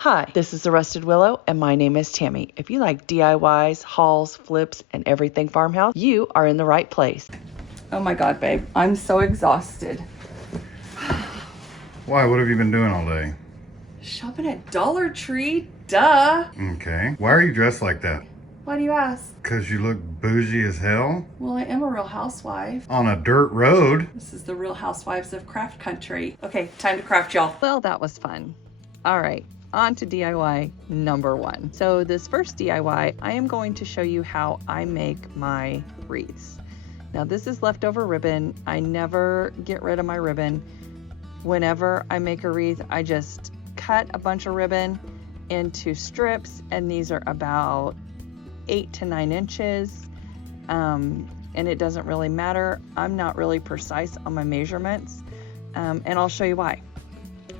Hi, this is the Rusted Willow, and my name is Tammy. If you like DIYs, hauls, flips, and everything farmhouse, you are in the right place. Oh my God, babe, I'm so exhausted. Why? What have you been doing all day? Shopping at Dollar Tree, duh. Okay. Why are you dressed like that? Why do you ask? Because you look bougie as hell? Well, I am a real housewife. On a dirt road? This is the Real Housewives of Craft Country. Okay, time to craft, y'all. Well, that was fun. All right, on to DIY number 1. So this first DIY, I am going to show you how I make my wreaths. Now this is leftover ribbon. I never get rid of my ribbon. Whenever I make a wreath, I just cut a bunch of ribbon into strips, and these are about 8 to 9 inches. And it doesn't really matter. I'm not really precise on my measurements, and I'll show you why.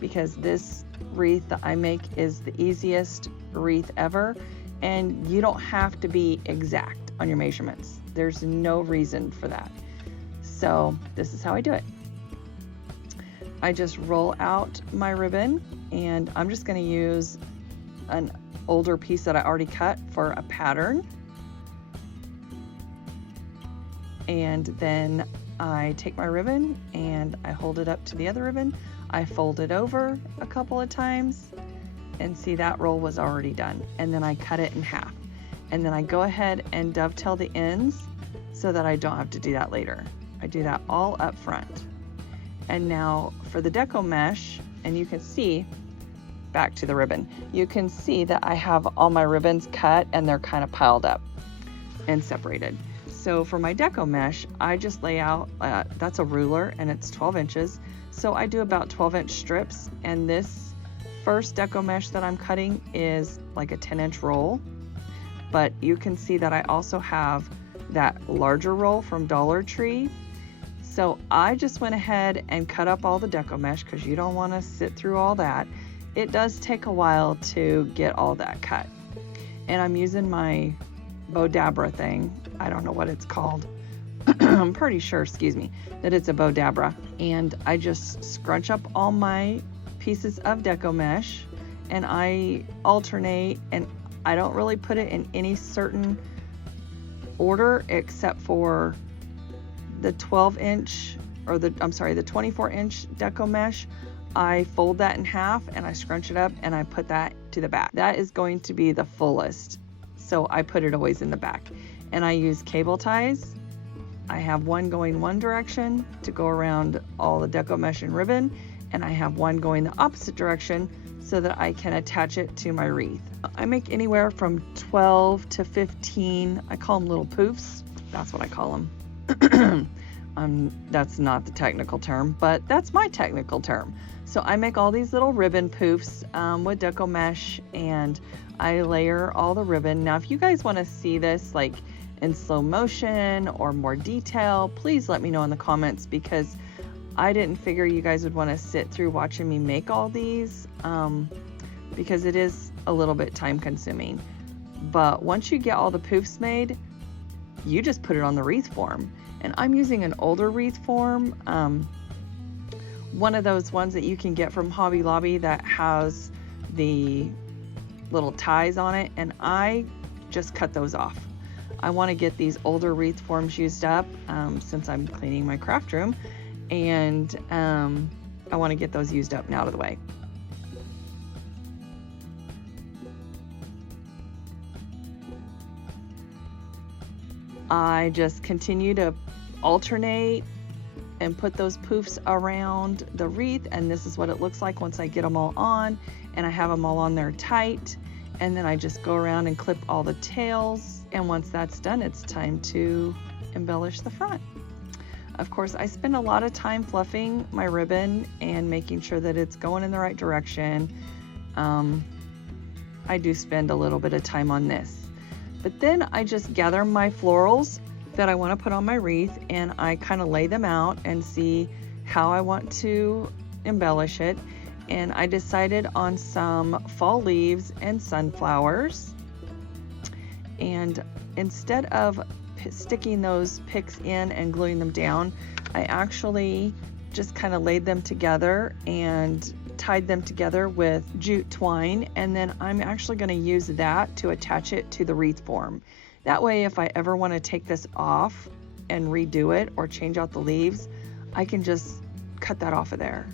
Because this wreath that I make is the easiest wreath ever, and you don't have to be exact on your measurements. There's no reason for that. So this is how I do it. I just roll out my ribbon, and I'm just going to use an older piece that I already cut for a pattern. And then I take my ribbon and I hold it up to the other ribbon. I fold it over a couple of times, and see, that roll was already done. And then I cut it in half. And then I go ahead and dovetail the ends so that I don't have to do that later. I do that all up front. And now for the deco mesh, and you can see, back to the ribbon, you can see that I have all my ribbons cut and they're kind of piled up and separated. So for my deco mesh, I just lay out, that's a ruler and it's 12 inches. So I do about 12-inch strips, and this first deco mesh that I'm cutting is like a 10-inch roll. But you can see that I also have that larger roll from Dollar Tree. So I just went ahead and cut up all the deco mesh because you don't want to sit through all that. It does take a while to get all that cut. And I'm using my Bodabra thing. I don't know what it's called. I'm pretty sure, excuse me, that it's a Bodabra. And I just scrunch up all my pieces of deco mesh, and I alternate, and I don't really put it in any certain order except for the 12-inch, or the 24-inch deco mesh. I fold that in half and I scrunch it up and I put that to the back. That is going to be the fullest, so I put it always in the back. And I use cable ties. I have one going one direction to go around all the deco mesh and ribbon, and I have one going the opposite direction so that I can attach it to my wreath. I make anywhere from 12 to 15, I call them little poofs. That's what I call them. That's not the technical term, but that's my technical term. So I make all these little ribbon poofs with deco mesh, and I layer all the ribbon. Now, if you guys want to see this like in slow motion or more detail, please let me know in the comments, because I didn't figure you guys would want to sit through watching me make all these, because it is a little bit time consuming. But once you get all the poofs made, you just put it on the wreath form. And I'm using an older wreath form, one of those ones that you can get from Hobby Lobby that has the little ties on it, and I just cut those off. I want to get these older wreath forms used up since I'm cleaning my craft room, and I want to get those used up and out of the way. I just continue to alternate and put those poofs around the wreath, and this is what it looks like once I get them all on, and I have them all on there tight. And then I just go around and clip all the tails, and once that's done, it's time to embellish the front. Of course, I spend a lot of time fluffing my ribbon and making sure that it's going in the right direction. I do spend a little bit of time on this. But then I just gather my florals that I want to put on my wreath, and I kind of lay them out and see how I want to embellish it. And I decided on some fall leaves and sunflowers. And instead of sticking those picks in and gluing them down, I actually just kind of laid them together and tied them together with jute twine, and then I'm actually going to use that to attach it to the wreath form. That way, if I ever want to take this off and redo it or change out the leaves, I can just cut that off of there.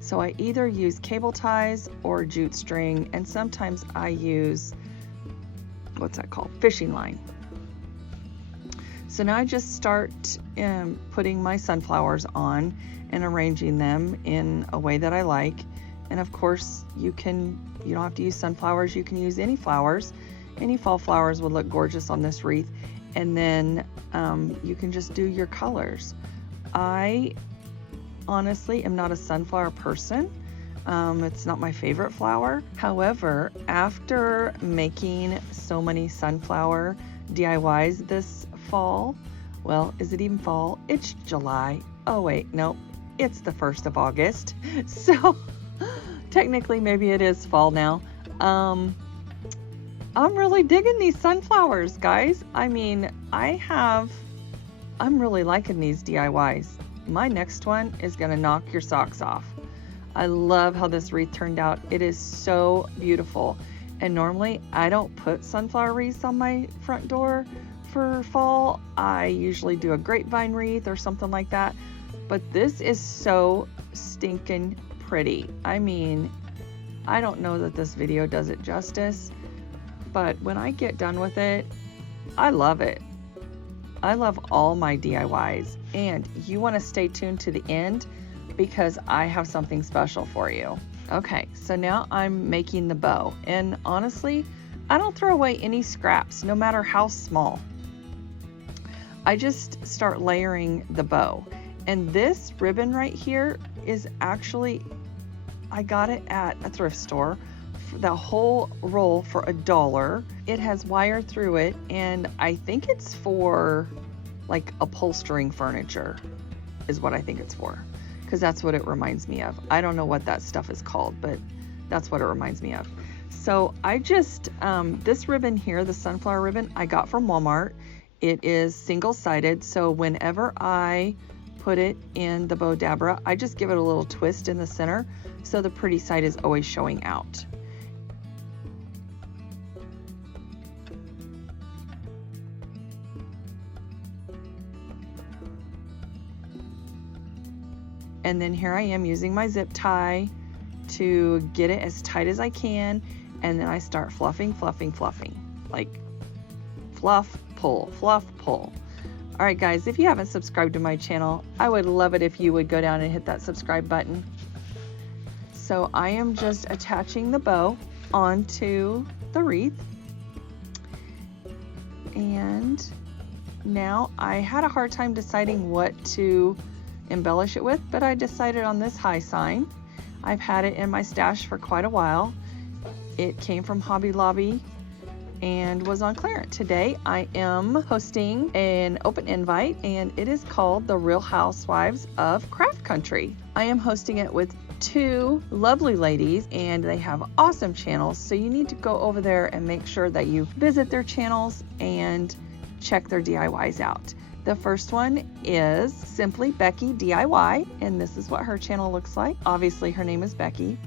So I either use cable ties or jute string, and sometimes I use, what's that called? Fishing line. So now I just start putting my sunflowers on and arranging them in a way that I like. And of course, you don't have to use sunflowers, you can use any flowers. Any fall flowers would look gorgeous on this wreath. And then you can just do your colors. I honestly am not a sunflower person. It's not my favorite flower. However, after making so many sunflower DIYs this fall, well, is it even fall? It's July. Oh wait, no, it's the 1st of August. So technically maybe it is fall now. I'm really digging these sunflowers, guys. I mean, I'm really liking these DIYs. My next one is gonna knock your socks off. I love how this wreath turned out. It is so beautiful. And normally I don't put sunflower wreaths on my front door for fall. I usually do a grapevine wreath or something like that. But this is so stinking pretty. I mean, I don't know that this video does it justice, but when I get done with it, I love it. I love all my DIYs, and you want to stay tuned to the end because I have something special for you. Okay, so now I'm making the bow, and honestly, I don't throw away any scraps, no matter how small. I just start layering the bow, and this ribbon right here is actually, I got it at a thrift store, the whole roll for $1. It has wire through it, and I think it's for like upholstering furniture is what I think it's for, because that's what it reminds me of. I don't know what that stuff is called, but that's what it reminds me of. So I just this ribbon here, the sunflower ribbon, I got from Walmart. It is single-sided, so whenever I put it in the bow dabra, I just give it a little twist in the center so the pretty side is always showing out. And then here I am using my zip tie to get it as tight as I can, and then I start fluffing, like fluff, pull, fluff, pull. All right, guys, if you haven't subscribed to my channel, I would love it if you would go down and hit that subscribe button. So I am just attaching the bow onto the wreath. And now I had a hard time deciding what to embellish it with, but I decided on this high sign. I've had it in my stash for quite a while. It came from Hobby Lobby and was on clearance. Today I am hosting an open invite, and it is called The Real Housewives of Craft Country. I am hosting it with 2 lovely ladies, and they have awesome channels, so you need to go over there and make sure that you visit their channels and check their DIYs out. The first one is simply Becky DIY, and this is what her channel looks like. Obviously her name is Becky.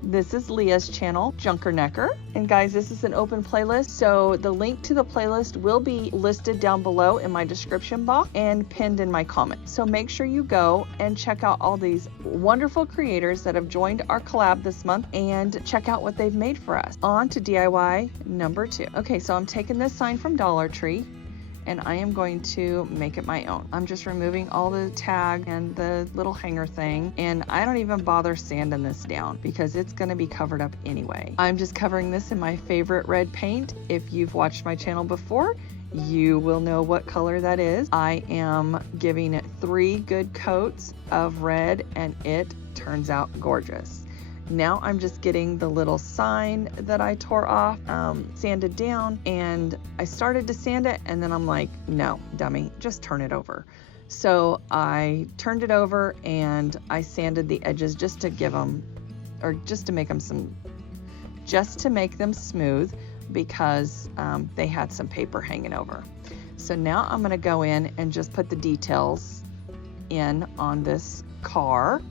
This is Leah's channel, JunkerNecker. And guys, this is an open playlist, so the link to the playlist will be listed down below in my description box and pinned in my comments. So make sure you go and check out all these wonderful creators that have joined our collab this month and check out what they've made for us. On to DIY number 2. Okay, so I'm taking this sign from Dollar Tree, and I am going to make it my own. I'm just removing all the tag and the little hanger thing, and I don't even bother sanding this down because it's gonna be covered up anyway. I'm just covering this in my favorite red paint. If you've watched my channel before, you will know what color that is. I am giving it 3 good coats of red, and it turns out gorgeous. Now I'm just getting the little sign that I tore off, sanded down, and I started to sand it, and then I'm like, no, dummy, just turn it over. So I turned it over and I sanded the edges just to give them, or just to make them smooth, because they had some paper hanging over. So now I'm gonna go in and just put the details in on this car.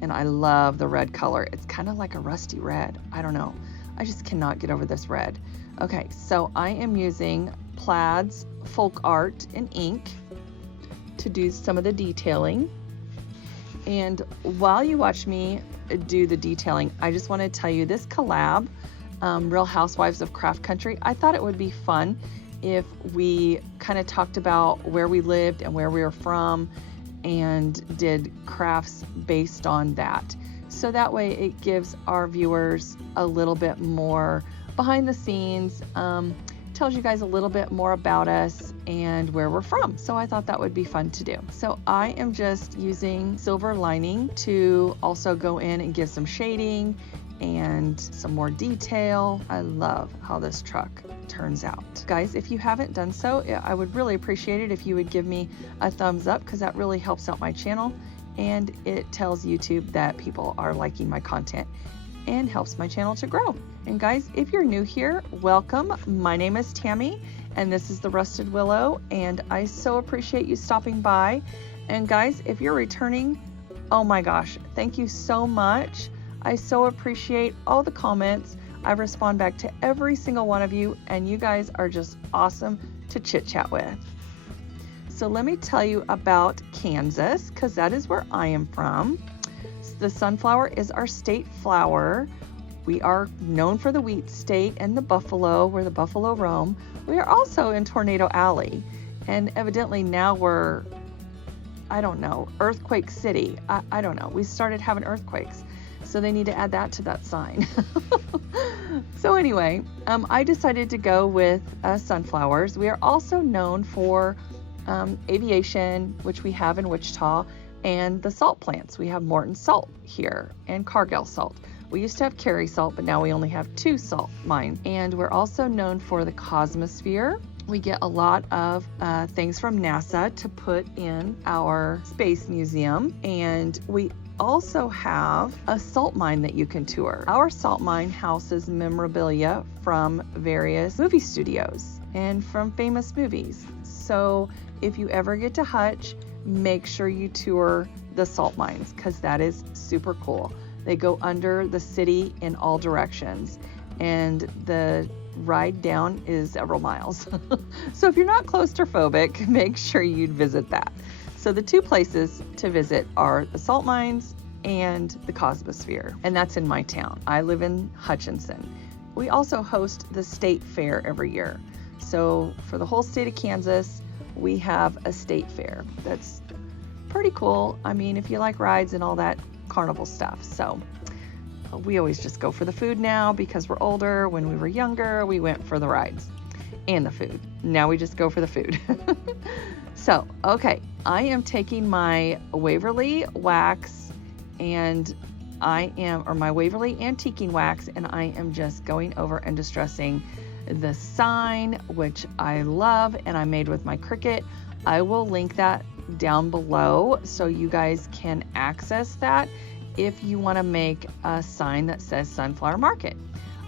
And I love the red color. It's kind of like a rusty red. I don't know. I just cannot get over this red. Okay, so I am using Plaid's Folk Art in ink to do some of the detailing. And while you watch me do the detailing, I just want to tell you this collab, Real Housewives of Craft Country, I thought it would be fun if we kind of talked about where we lived and where we were from and did crafts based on that. So that way it gives our viewers a little bit more behind the scenes, tells you guys a little bit more about us and where we're from. So I thought that would be fun to do. So I am just using silver lining to also go in and give some shading and some more detail. I love how this truck turns out. Guys, if you haven't done so, I would really appreciate it if you would give me a thumbs up, because that really helps out my channel and it tells YouTube that people are liking my content and helps my channel to grow. And guys, if you're new here, welcome. My name is Tammy and this is The Rusted Willow, and I so appreciate you stopping by. And guys, if you're returning, oh my gosh, thank you so much. I so appreciate all the comments. I respond back to every single one of you, and you guys are just awesome to chit chat with. So let me tell you about Kansas, because that is where I am from. The sunflower is our state flower. We are known for the wheat state and the buffalo, where the buffalo roam. We are also in Tornado Alley, and evidently now we're, I don't know, Earthquake City. I don't know. We started having earthquakes, so they need to add that to that sign. So anyway, I decided to go with sunflowers. We are also known for aviation, which we have in Wichita, and the salt plants. We have Morton salt here and Cargill salt. We used to have Cary salt, but now we only have 2 salt mines. And we're also known for the Cosmosphere. We get a lot of things from NASA to put in our space museum, and we also have a salt mine that you can tour. Our salt mine houses memorabilia from various movie studios and from famous movies. So if you ever get to Hutch, make sure you tour the salt mines, because that is super cool. They go under the city in all directions, and the ride down is several miles. So if you're not claustrophobic, make sure you visit that. So the 2 places to visit are the salt mines and the Cosmosphere, and that's in my town. I live in Hutchinson. We also host the state fair every year. So for the whole state of Kansas, we have a state fair. That's pretty cool. I mean, if you like rides and all that carnival stuff. So we always just go for the food now because we're older. When we were younger, we went for the rides and the food. Now we just go for the food. So, okay, I am taking my Waverly wax and my Waverly antiquing wax, and I am just going over and distressing the sign, which I love, and I made with my Cricut. I will link that down below so you guys can access that if you want to make a sign that says Sunflower Market.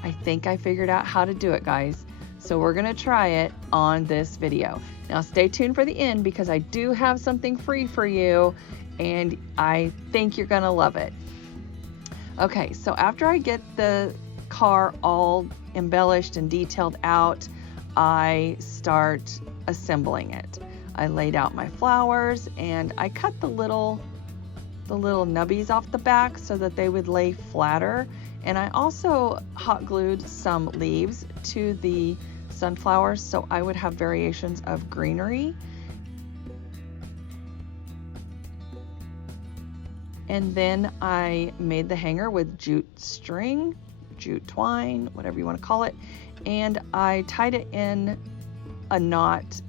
I think I figured out how to do it, guys. So we're going to try it on this video. Now stay tuned for the end, because I do have something free for you and I think you're going to love it. Okay, so after I get the car all embellished and detailed out, I start assembling it. I laid out my flowers and I cut the little nubbies off the back so that they would lay flatter. And I also hot glued some leaves to the sunflowers so I would have variations of greenery. And then I made the hanger with jute string, jute twine, whatever you want to call it. And I tied it in a knot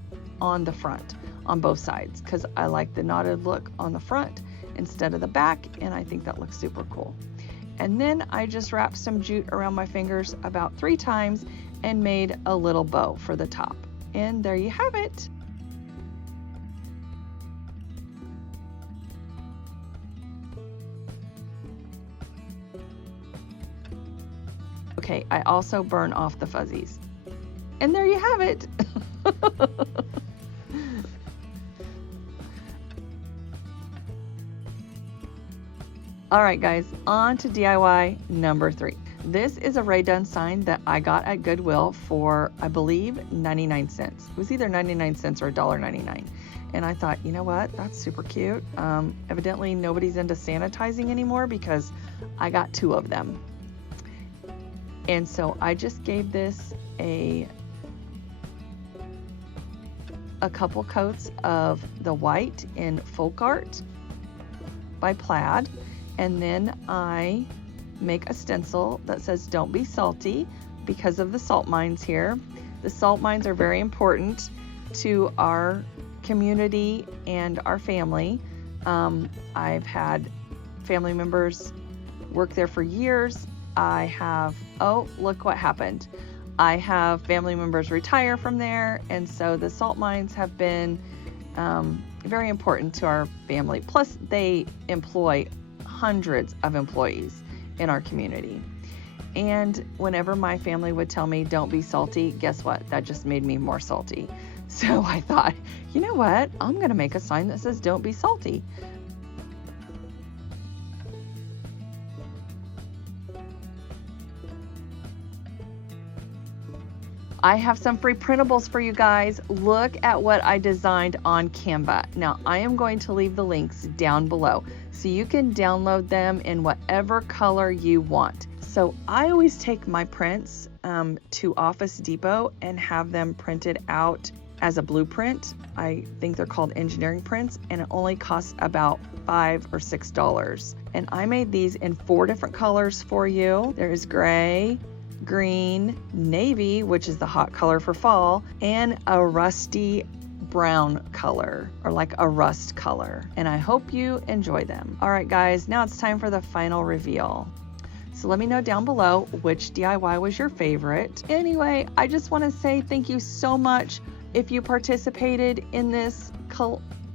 on the front, on both sides, because I like the knotted look on the front instead of the back, and I think that looks super cool. And then I just wrapped some jute around my fingers about 3 times and made a little bow for the top. And there you have it. Okay, I also burn off the fuzzies. And there you have it. All right, guys, on to DIY number 3. This is a Rae Dunn sign that I got at Goodwill for, I believe, 99 cents. It was either 99 cents or $1.99. And I thought, you know what? That's super cute. Evidently, nobody's into sanitizing anymore because I got 2 of them. And so I just gave this a couple coats of the white in Folk Art by Plaid. And then I make a stencil that says "Don't be salty" because of the salt mines here. The salt mines are very important to our community and our family. I've had family members work there for years. Oh, look what happened. I have family members retire from there, and so the salt mines have been very important to our family. Plus, they employ hundreds of employees in our community. And whenever my family would tell me don't be salty, guess what? That just made me more salty. So I thought, you know what? I'm gonna make a sign that says don't be salty. I have some free printables for you guys. Look at what I designed on Canva. Now, I am going to leave the links down below so you can download them in whatever color you want. So I always take my prints to Office Depot and have them printed out as a blueprint. I think they're called engineering prints, and it only costs about $5 or $6. And I made these in 4 different colors for you. There's gray, green, navy, which is the hot color for fall, and a rusty brown color, or like a rust color. And I hope you enjoy them. All right, guys, now it's time for the final reveal. So let me know down below which DIY was your favorite. Anyway, I just want to say thank you so much if you participated in this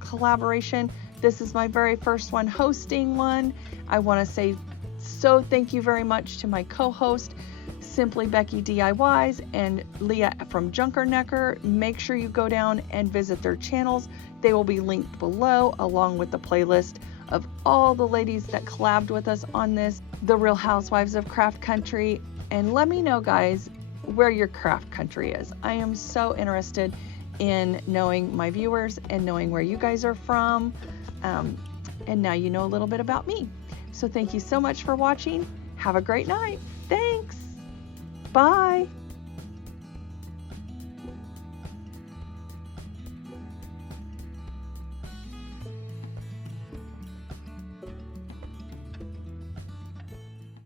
collaboration. This is my very first one hosting one. I want to say so thank you very much to my co-host, Simply Becky DIYs, and Leah from JunkerNecker. Make sure you go down and visit their channels. They will be linked below, along with the playlist of all the ladies that collabed with us on this, the Real Housewives of Craft Country. And let me know, guys, where your craft country is. I am so interested in knowing my viewers and knowing where you guys are from. And now you know a little bit about me. So thank you so much for watching. Have a great night. Thanks. Bye.